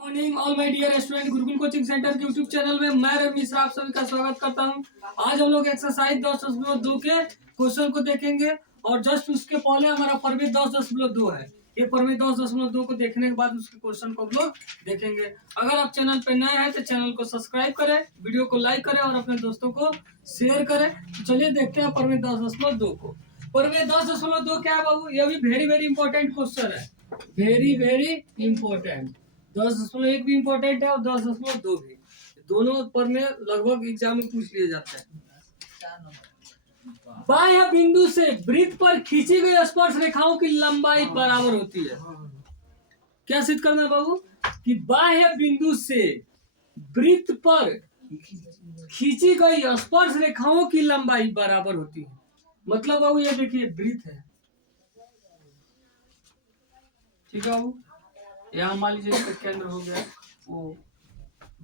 Morning all my dear student, Gurukul coaching centre के YouTube channel में मैं रवि मिश्रा आप सभी का स्वागत करता हूं। आज हम लोग एक्सरसाइज 10.2 के क्वेश्चन को देखेंगे और जस्ट उसके पहले हमारा प्रमेय 10.2 है। ये प्रमेय 10.2 को देखने के बाद उसके क्वेश्चन को हम लोग देखेंगे। अगर आप चैनल पे नए हैं तो चैनल को सब्सक्राइब करें, वीडियो को लाइक करें और अपने दोस्तों को शेयर करें। तो चलिए देखते हैं प्रमेय 10.2 को। प्रमेय 10.2 क्या है बाबू? ये भी वेरी इंपॉर्टेंट क्वेश्चन है, वेरी इंपॉर्टेंट। 10.1 भी इम्पोर्टेंट है और 10.2 भी, दोनों पर में लगभग एग्जाम में पूछ लिया जाता है। बाह्य बिंदु से वृत्त पर खींची गई स्पर्श रेखाओं की लंबाई बराबर होती है। क्या सिद्ध करना है बाबू? कि बाह्य बिंदु से वृत्त पर खींची गई स्पर्श रेखाओं की लंबाई बराबर होती है। मतलब बाबू ये देखिए वृत्त है, ठीक है बाबू। यहाँ मान लीजिए इसका केंद्र हो गया वो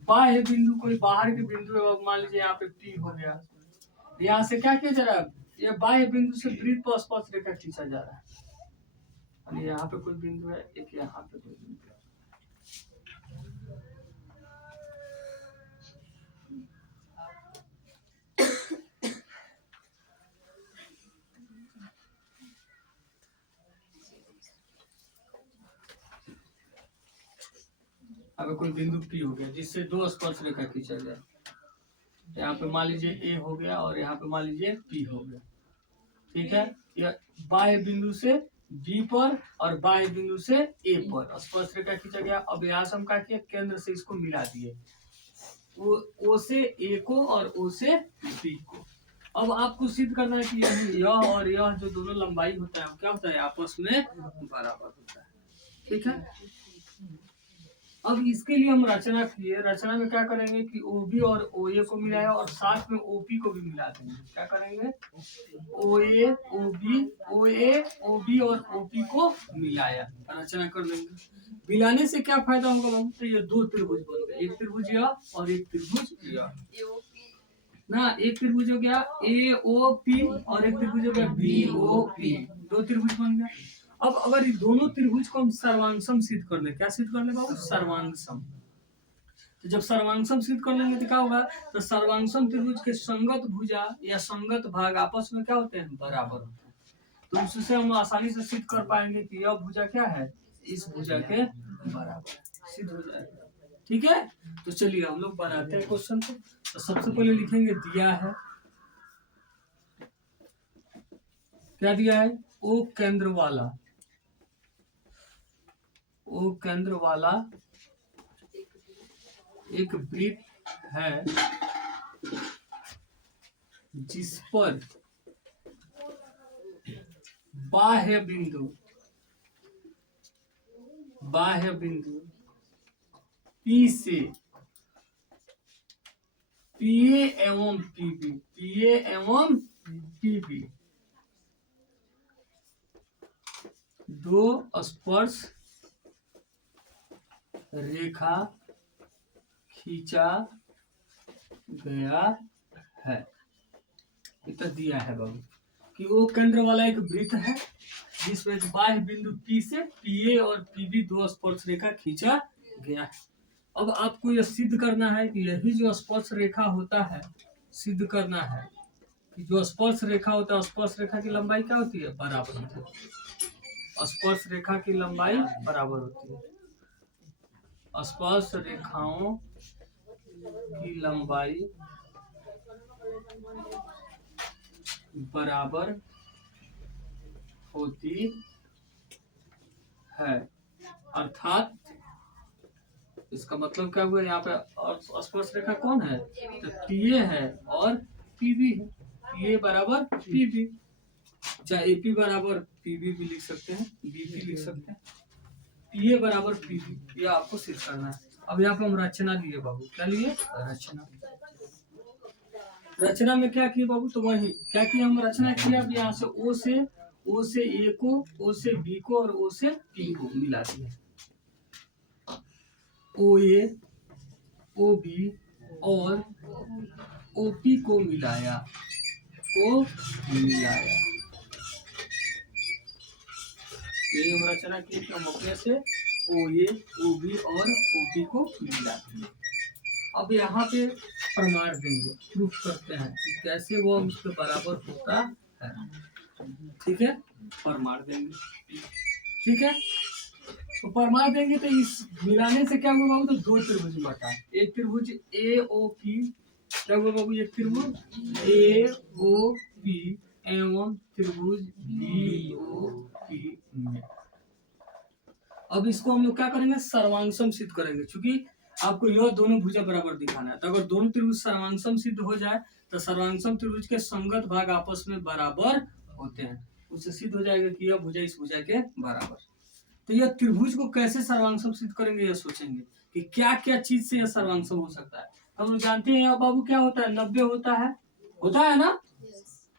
बाह्य बिंदु, कोई बाहर के बिंदु है, मान लीजिए यहाँ पे P हो गया। यहाँ से क्या किया जा रहा है? ये बाह्य बिंदु से वृत्त पर स्पर्श रेखा खींचा जा रहा है। यहाँ पे कोई बिंदु है, एक यहाँ पे कोई बिंदु है। अब कोई बिंदु P हो गया जिससे दो स्पर्श रेखा खींचा गया। यहाँ पे मान लीजिए A हो गया और यहाँ पे मान लीजिए P हो गया, ठीक है। यह बाह्य बिंदु से B पर और बाह्य बिंदु से A पर स्पर्श रेखा खींचा गया। अब यहाँ से हम क्या किया? केंद्र से इसको मिला दिए, O से A को और O से B को। अब आपको सिद्ध करना है कि यह और यह जो दोनों लंबाई होता है क्या होता है? आपस में बराबर होता है, ठीक है। अब इसके लिए हम रचना किए। रचना में क्या करेंगे कि OB और OA को मिलाया और साथ में OP को भी मिला देंगे। क्या करेंगे? OA, OB, OA, OB और OP को मिलाया, रचना कर देंगे। मिलाने से क्या फायदा होगा बाबू? तो ये दो त्रिभुज बन गए, एक त्रिभुज यह और एक त्रिभुज यह ना। एक त्रिभुज हो गया AOP और एक त्रिभुज हो गया BOP, दो त्रिभुज बन गया। अब अगर ये दोनों त्रिभुज को हम सर्वांगसम सिद्ध कर ले, क्या सिद्ध कर ले बाबू? सर्वांगसम। तो जब सर्वांगसम सिद्ध कर लेंगे तो क्या होगा? तो सर्वांगसम त्रिभुज के संगत भुजा या संगत भाग आपस में क्या होते हैं? बराबर होते हैं। तो उससे हम आसानी से सिद्ध कर पाएंगे कि यह भुजा क्या है? इस भुजा के बराबर सिद्ध हो जाएगा, ठीक है। तो चलिए हम लोग बनाते हैं क्वेश्चन को। तो सबसे पहले लिखेंगे दिया है, क्या दिया है? O केंद्र वाला, O केंद्र वाला एक वृत्त है जिस पर बाह्य बिंदु P से PA एवं PB दो स्पर्श रेखा खींचा गया है। इतना दिया है बाबू कि वो केंद्र वाला एक वृत्त है जिसमें बाह्य बिंदु P से PA और PB दो स्पर्श रेखा खींचा गया है। अब आपको यह सिद्ध करना है कि यही जो स्पर्श रेखा होता है, सिद्ध करना है कि जो स्पर्श रेखा होता है, स्पर्श रेखा की लंबाई क्या होती है? बराबर होती है। स्पर्श रेखा की लंबाई बराबर होती है। स्पर्श रेखाओं की लंबाई बराबर होती है। अर्थात इसका मतलब क्या हुआ? यहाँ पे स्पर्श रेखा कौन है? तो PA है और PB है। PA बराबर PB, चाहे AP बराबर PB भी लिख सकते हैं, BP लिख सकते हैं। PA बराबर PB, ये आपको सिद्ध करना है। अब यहाँ पे हम रचना लिए बाबू, क्या लिए? रचना में क्या किए बाबू? तो वही क्या किया हम? रचना किया। अब यहाँ से O से A को, O से B को और O से P को मिला दिया। OA, OB और OP को मिलाया, ये हम रचना की हम अपने से ओ ए ओ बी और ओ पी को मिला दिए। अब यहाँ पे प्रमाण देंगे, प्रूफ करते हैं कि कैसे वो उसके बराबर होता है। ठीक है, प्रमाण देंगे। ठीक है, तो प्रमाण देंगे तो इस मिलाने से क्या हुआ बाबू, तो दो त्रिभुज बटा, एक त्रिभुज ए ओ पी, क्या हुआ बाबू, एक त्रिभुज ए ओ पी एवं त्रिभुज बी ओ पी में। अब इसको हम लोग क्या करेंगे, सर्वांगसम सिद्ध करेंगे, क्योंकि आपको यह दोनों भुजा बराबर दिखाना है। तो अगर दोनों त्रिभुज सर्वांगसम सिद्ध हो जाए तो सर्वांगसम त्रिभुज के संगत भाग आपस में बराबर होते हैं, उससे सिद्ध हो जाएगा कि यह भुजा इस भुजा के बराबर। तो यह त्रिभुज को कैसे सर्वांगसम सिद्ध करेंगे, यह सोचेंगे कि क्या क्या चीज से यह सर्वांगसम हो सकता है। हम लोग जानते हैं यह बाबू क्या होता है, 90 होता है ना।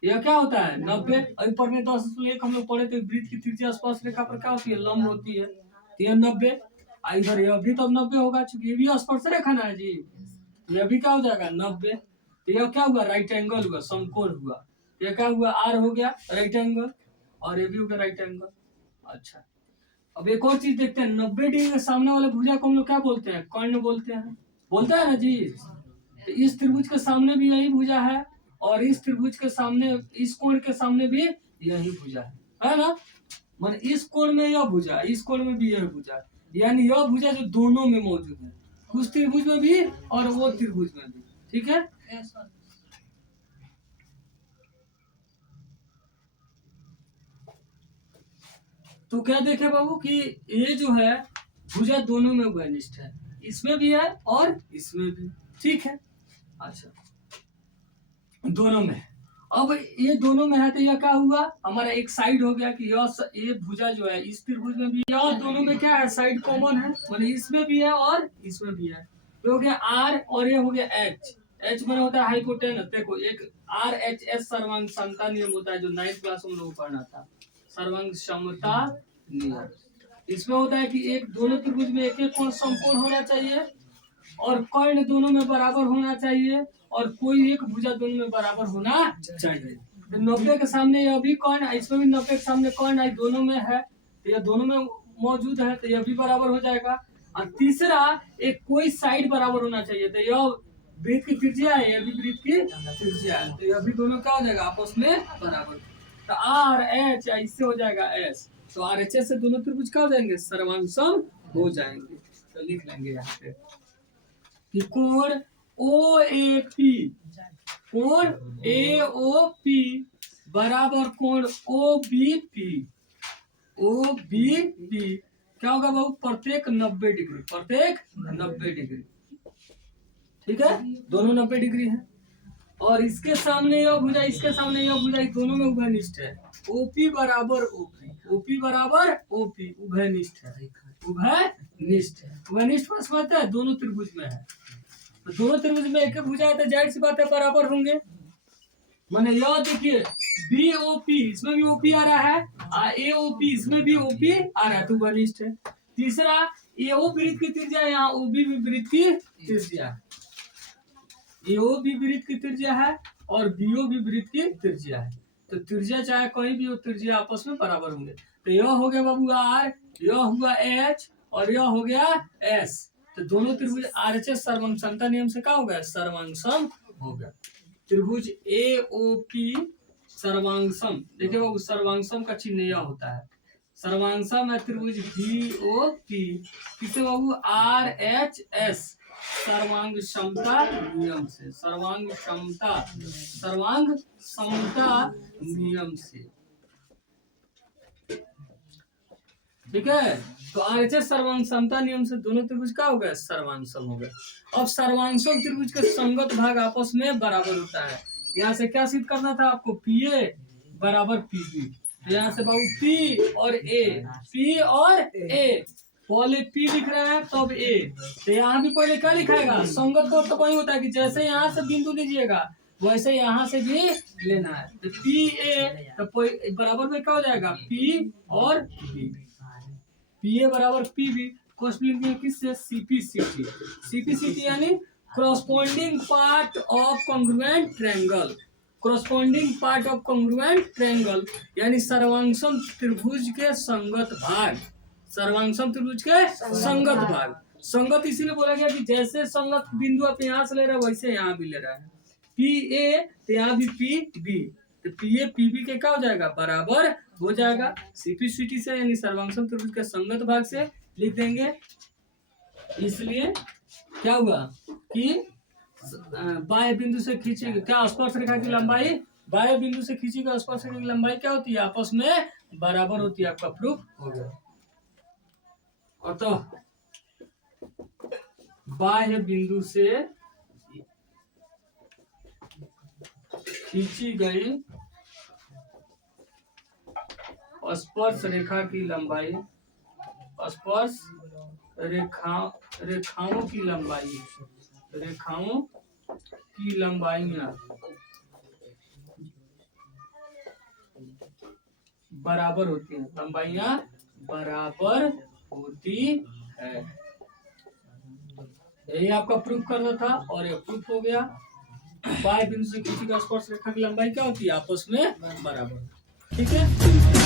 यह क्या होता है, 90। अभी पढ़ने 10 हम लोग पढ़े थे, वृत्त की त्रिज्या स्पर्श रेखा पर क्या होती है, लंब होती है। तो यह 90, इधर यह भी तो 90 होगा, क्योंकि ये भी स्पर्श रेखा ना है जी। यह भी क्या हो जाएगा 90। तो यह क्या हुआ, राइट एंगल हुआ, समकोण हुआ। यह क्या हुआ, आर हो गया राइट एंगल, और ये भी हो गया राइट एंगल। अच्छा, अब एक और चीज देखते हैं, 90 डिग्री के सामने वाले भुजा को हम लोग क्या बोलते हैं, कर्ण बोलते हैं, बोलते हैं ना जी। तो इस त्रिभुज के सामने भी यही भुजा है, और इस त्रिभुज के सामने, इस कोण के सामने भी यही भुजा है ना। मान इस कोण में यह भुजा, इस कोण में भी यह भुजा, यानी यह भुजा जो दोनों में मौजूद है, उस त्रिभुज में भी और वो त्रिभुज में भी। ठीक है, तो क्या देखे बाबू कि ये जो है भुजा दोनों में घनिष्ठ है, इसमें भी है और इसमें भी। ठीक है, अच्छा, दोनों में। अब ये दोनों में है तो यह क्या हुआ, हमारा एक साइड हो गया कि ये भुजा जो है इस त्रिभुज में भी, यह दोनों में क्या है, साइड कॉमन है, मतलब इसमें भी है और इसमें भी है। तो हो गया आर और ये हो गया एच। एच में होता है हाइपोटेनस। देखो, एक आर एच एस सर्वांग समता नियम होता है, जो 9th क्लास में लोग पढ़ना था, सर्वांग समता नियम। इसमें होता है कि एक दोनों त्रिभुज में एक एक कोण समकोण होना चाहिए, और कर्ण दोनों में बराबर होना चाहिए, और कोई एक भुजा दोनों में बराबर होना चाहिए। तो 90 के सामने यह भी कर्ण, इसमें भी 90 के सामने कर्ण दोनों में है, तो यह दोनों में मौजूद है, तो यह भी बराबर हो जाएगा। और तीसरा, एक कोई साइड बराबर होना चाहिए, तो यह वृत्त की त्रिज्या है, यह भी वृत्त की त्रिज्या है, तो यह भी दोनों क्या हो जाएगा, आपस में बराबर। तो आर एच इससे हो जाएगा एस, तो आर एच एस से दोनों त्रिभुज क्या हो जाएंगे, सर्वांगसम हो जाएंगे। तो लिख लेंगे यहाँ पे कि कोण ओ ए पी, कोण ए ओ पी बराबर कोण O B P, O B P क्या होगा बाबू, प्रत्येक 90 डिग्री, प्रत्येक 90 डिग्री। ठीक है, दोनों 90 डिग्री है, और इसके सामने यह भुजा, इसके सामने यह भुजा, दोनों में उभयनिष्ठ है। ओपी बराबर ओपी, ओपी बराबर ओपी, उभयनिष्ठ है, उभयनिष्ठ है। उभयनिष्ठ पर समझते हैं, दोनों त्रिभुज में है, तो दोनों त्रिभुज में एक भुजा है, तो जाहिर सी बात है बराबर होंगे। मैंने यह देखिए बी ओ पी, इसमें भी ओपी आ रहा है, ए ओ पी इसमें भी ओपी आ रहा है, तो घनिष्ठ है। तीसरा, ए ओ वृत्त की त्रिज्या, यहाँ ओ बी भी वृत्त की त्रिज्या है, ए ओ भी वृत्त की त्रिज्या है और बी ओ भी वृत्त की त्रिज्या है, तो त्रिज्या चाहे कहीं भी हो, त्रिज्या आपस में बराबर होंगे। तो यह हो गया बाबू आर, यह हुआ एच, और यह हो गया एस, तो दोनों त्रिभुज आरएचएस सर्वांग समता नियम से क्या हो गया, सर्वांगसम हो गया। त्रिभुज ए ओ पी सर्वांगसम, देखिए बाबू सर्वांगसम का चिन्ह यह होता है, सर्वांगसम है त्रिभुज बी ओ पी, किसे बाबू, आर एच एस सर्वांग क्षमता नियम से, सर्वांग क्षमता, सर्वांग समता नियम से। ठीक है, तो आरएचएस सर्वांग समता नियम से दोनों त्रिभुज का हो गया, सर्वांगसम हो गया। अब सर्वांगसम त्रिभुज के संगत भाग आपस में बराबर होता है। यहाँ से क्या सिद्ध करना था आपको, पी ए बराबर पी बी, तो यहाँ से बाबू पी और ए, पी और ए, पहले पी लिख रहे हैं तब ए, तो यहाँ भी पहले क्या लिखाएगा, संगत कोण तो वही होता है कि जैसे यहाँ से बिंदु लीजिएगा वैसे यहाँ से भी लेना है, तो पी ए तो बराबर में क्या हो जाएगा, पी और बी, पी ए बराबर पी बी, क्वेश्चन किससे, सीपीसीटी, सीपीसीटी यानी corresponding part of congruent triangle, corresponding part of congruent triangle यानी सर्वांगसम त्रिभुज के संगत भाग, सर्वांगसम त्रिभुज के संगत भाग। संगत इसीलिए बोला गया कि जैसे संगत बिंदु आप यहाँ से ले रहे हैं वैसे यहाँ भी ले रहा है। पी ए तो यहाँ भी पी बी, तो पी ए पी बी के क्या हो जाएगा, बराबर हो जाएगा। सीपी सीटी से यानी सर्वांगसम त्रिभुज के संगत भाग से लिख देंगे। इसलिए क्या हुआ कि बाह्य बिंदु से खींची क्या स्पर्श रेखा की लंबाई, बाह्य बिंदु से खींची गई स्पर्श रेखा की लंबाई क्या होती है, आपस में बराबर होती है। आपका प्रूफ हो गया। और तो बाह्य बिंदु से खींची गई स्पर्श रेखा की लंबाई, स्पर्श रेखाओं की लंबाई, रेखाओं की लंबाइयां बराबर होती है, लंबाइयां बराबर होती है। यही आपका प्रूफ करना था और ये प्रूफ हो गया। बाह्य बिंदु से किसी का स्पर्श रेखा की लंबाई क्या होती है, आपस में बराबर। ठीक है।